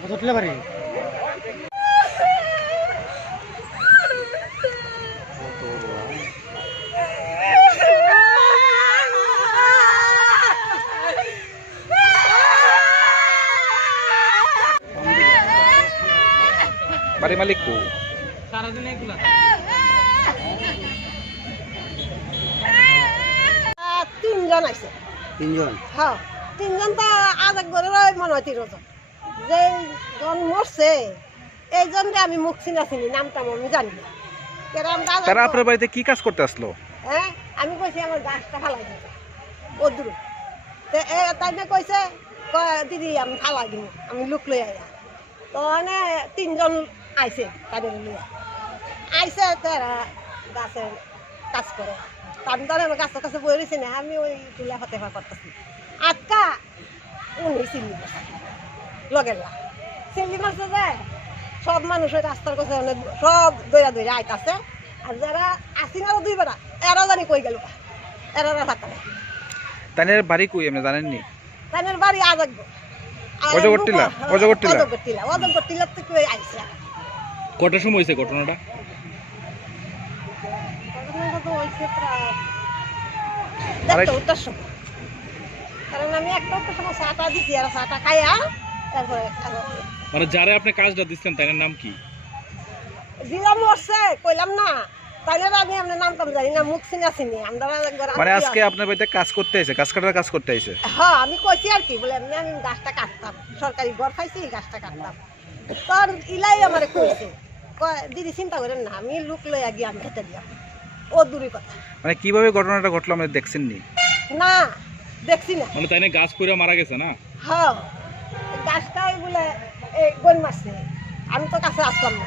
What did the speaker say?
কতগুলো বাড়ি? বাড়ি মালিক কো? তিনজন আছে। তিনজন? হ্যাঁ, তিনজন তো আজ একবারের মনে হয় তিনজন। যে জন মরছে এই জন্যে আমি মুখ চিনি নামটা আমি জানি না। তারা আপনার বাড়িতে কি কাজ করতে আসলো? হ্যাঁ, আমি কইছি আমার গাছটা ফালাই দিতে ও দূরে। তাই না কইছে দিদি আমি ফালাই দিব, আমি লুক লই আইয়া। তো মানে তিনজন আইছে তাদের লিয়া আইসে তারা গাছের কাজ করে। আমি তো আমার গাছের কাছে বই রয়েছি না, আমি ওই তুলা হতে করতেছি আটকা উনি চিল্লি মারছে লগের চিল্লি মারছে যে সব মানুষ ওই রাস্তার কাছে সব দইরা দইরা আইতাছে। আর যারা আসি না দুই বেড়া এরা জানি কই গেল এরা হাত তানের বাড়ি কই আপনি জানেননি? তাদের বাড়ি আজাগো অজগরটিলা? অজগরটিলা অজগরটিলার থেকে আইসে। কটার সময় হয়েছে ঘটনাটা? কারণ আমি একটা সময় চাটা দিছি আর চাটা খাইয়া তারপরে মানে যারা আপনি কাজটা দিচ্ছেন তাদের নাম কি? দিলাম মরছে কইলাম না তাইলে আমি আপনার নাম টাম জানি না, মুখ চিনি আমরা। মানে আজকে আপনার বাড়িতে কাজ করতে আইছে, কাজ কাটার কাজ করতে আইছে? হ্যাঁ, আমি কইছি আর কি বলে এমনি আমি গাছটা কাটতাম, সরকারি ঘর খাইছি গাছটা কাটতাম। তোর ইলাই আমার কইছে দিদি চিন্তা করেন না, আমি লুক লইয়া গিয়ে আমি খেতে দিলাম ও দূরের কথা। মানে কিভাবে ঘটনাটা ঘটলো আপনি দেখছেন নি? না দেখছি না। মানে তাই না গাছ পড়ে মারা গেছে না? হ্যাঁ, গাছটাই বলে এই গন মারছে, আমি তো কাছে আসলাম না।